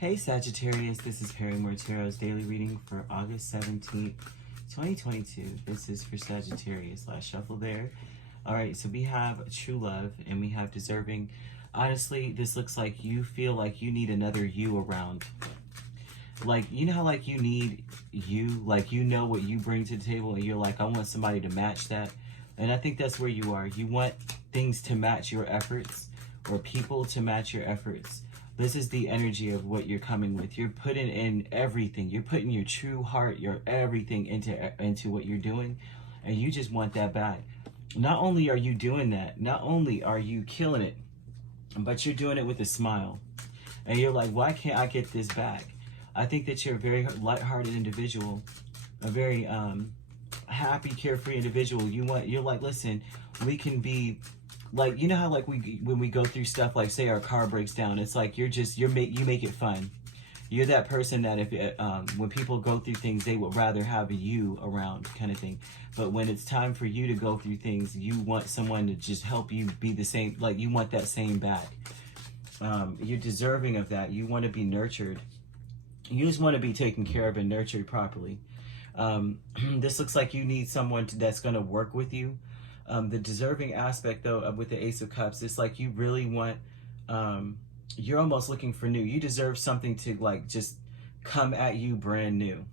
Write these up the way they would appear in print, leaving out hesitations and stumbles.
Hey Sagittarius, this is Perrymore Tarot's daily reading for August 17th, 2022. This is for Sagittarius. Last shuffle there. Alright, so we have true love and we have deserving. Honestly, this looks like you feel like you need another you around. Like, you know how like you need you, like you know what you bring to the table and you're like, I want somebody to match that. And I think that's where you are. You want things to match your efforts or people to match your efforts. This is the energy of what you're coming with. You're putting in everything. You're putting your true heart, your everything into what you're doing. And you just want that back. Not only are you doing that, not only are you killing it, but you're doing it with a smile. And you're like, why can't I get this back? I think that you're a very lighthearted individual, a very happy, carefree individual. You're like, listen, we can be like, you know how like when we go through stuff, like say our car breaks down, it's like you make it fun. You're that person that if when people go through things, they would rather have you around, kind of thing. But when it's time for you to go through things, you want someone to just help you be the same. Like you want that same back. You're deserving of that. You want to be nurtured. You just want to be taken care of and nurtured properly. This looks like you need someone that's going to work with you. The deserving aspect, though, with the Ace of Cups, it's like you really want, you're almost looking for new. You deserve something to, like, just come at you brand new.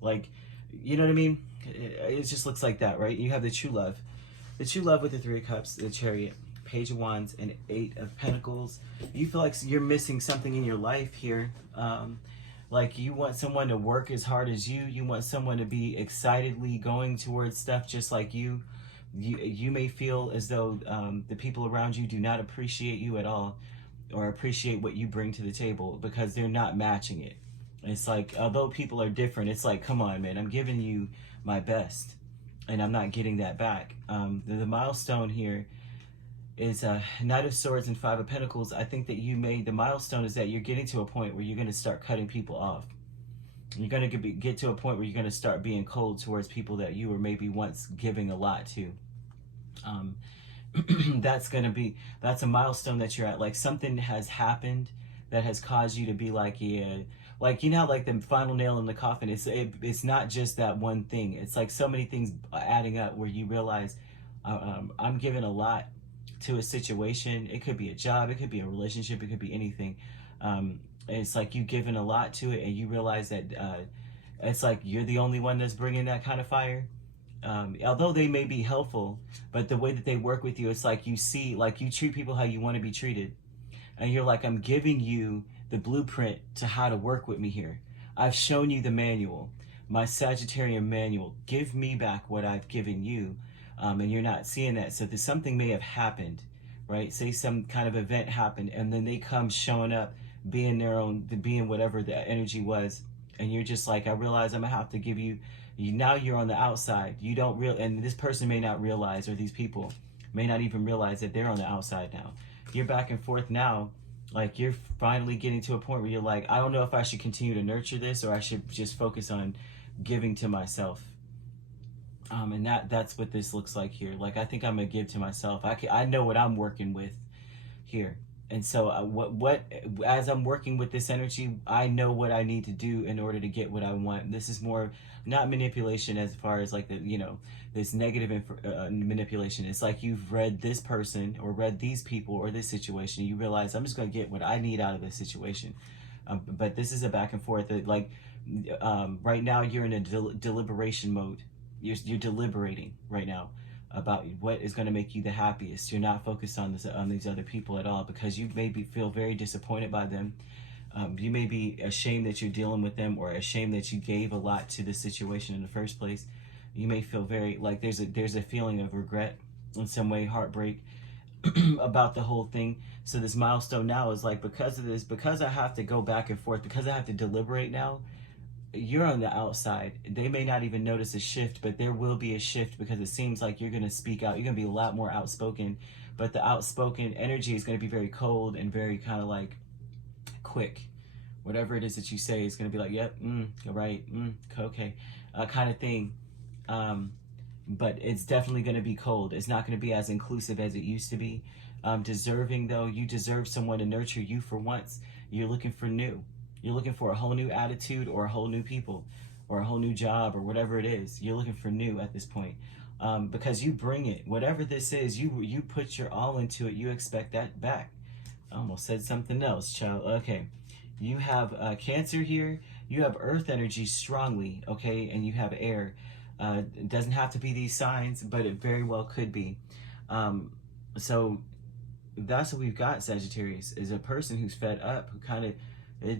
Like, you know what I mean? It just looks like that, right? You have the true love. The true love with the Three of Cups, the Chariot, Page of Wands, and Eight of Pentacles. You feel like you're missing something in your life here. Like you want someone to work as hard as you. You want someone to be excitedly going towards stuff just like you. You may feel as though the people around you do not appreciate you at all or appreciate what you bring to the table because they're not matching it. It's like, although people are different, it's like, come on, man, I'm giving you my best and I'm not getting that back. The milestone here is Knight of Swords and Five of Pentacles. I think that the milestone is that you're getting to a point where you're going to start cutting people off. You're going to get to a point where you're going to start being cold towards people that you were maybe once giving a lot to. That's a milestone that you're at. Like something has happened that has caused you to be like, yeah, like, you know, like the final nail in the coffin. It's not just that one thing. It's like so many things adding up where you realize I'm giving a lot to a situation. It could be a job, it could be a relationship, it could be anything. It's like you've given a lot to it and you realize that it's like you're the only one that's bringing that kind of fire. Although they may be helpful, but the way that they work with you, it's like you see, like you treat people how you want to be treated. And you're like, I'm giving you the blueprint to how to work with me here. I've shown you the manual, my Sagittarian manual. Give me back what I've given you. And you're not seeing that. So something may have happened, right? Say some kind of event happened and then they come showing up, being their own, being whatever the energy was. And you're just like, I realize I'm gonna have to give you, now you're on the outside. You don't and this person may not realize, or these people may not even realize that they're on the outside now. You're back and forth now. Like you're finally getting to a point where you're like, I don't know if I should continue to nurture this or I should just focus on giving to myself. And that's what this looks like here. Like, I think I'm gonna give to myself. I know what I'm working with here. And so as I'm working with this energy, I know what I need to do in order to get what I want. This is more not manipulation as far as like this negative manipulation. It's like you've read this person or read these people or this situation. You realize I'm just going to get what I need out of this situation. But this is a back and forth. Like right now you're in a deliberation mode. You're deliberating right now about what is going to make you the happiest. You're not focused on these other people at all because you maybe feel very disappointed by them. You may be ashamed that you're dealing with them or ashamed that you gave a lot to the situation in the first place. You may feel very like there's a feeling of regret in some way, heartbreak about the whole thing. So this milestone now is like, because of this, because I have to go back and forth, because I have to deliberate now, you're on the outside. They may not even notice a shift, but there will be a shift because it seems like you're going to speak out. You're going to be a lot more outspoken, but the outspoken energy is going to be very cold and very kind of like quick. Whatever it is that you say is going to be like, yep, you're right, okay, kind of thing. But it's definitely going to be cold. It's not going to be as inclusive as it used to be. Deserving, though, you deserve someone to nurture you for once. You're looking for new. You're looking for a whole new attitude or a whole new people or a whole new job or whatever it is. You're looking for new at this point. Because you bring it. Whatever this is, you put your all into it. You expect that back. I almost said something else, child. Okay. You have Cancer here. You have earth energy strongly, okay? And you have air. It doesn't have to be these signs, but it very well could be. So that's what we've got, Sagittarius, is a person who's fed up, who kind of,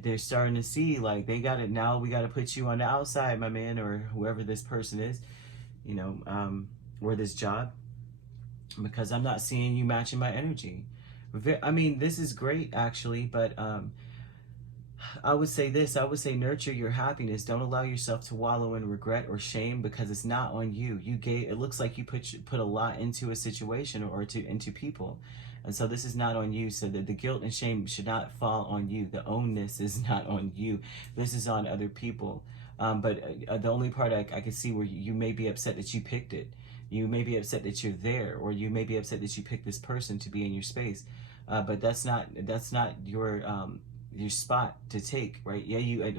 they're starting to see, like, they got it, now we got to put you on the outside, my man, or whoever this person is, you know, or this job, because I'm not seeing you matching my energy. I mean, this is great, actually, but I would say this. I would say nurture your happiness. Don't allow yourself to wallow in regret or shame, because it's not on you. You gave. It looks like you put a lot into a situation or into people, and so this is not on you. So the guilt and shame should not fall on you. The ownness is not on you. This is on other people. But the only part I can see where you may be upset that you picked it. You may be upset that you're there, or you may be upset that you picked this person to be in your space. But that's not your spot to take, right? Yeah,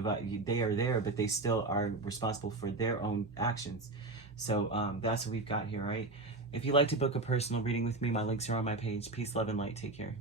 they are there, but they still are responsible for their own actions. So that's what we've got here, right? If you'd like to book a personal reading with me, my links are on my page. Peace, love, and light. Take care.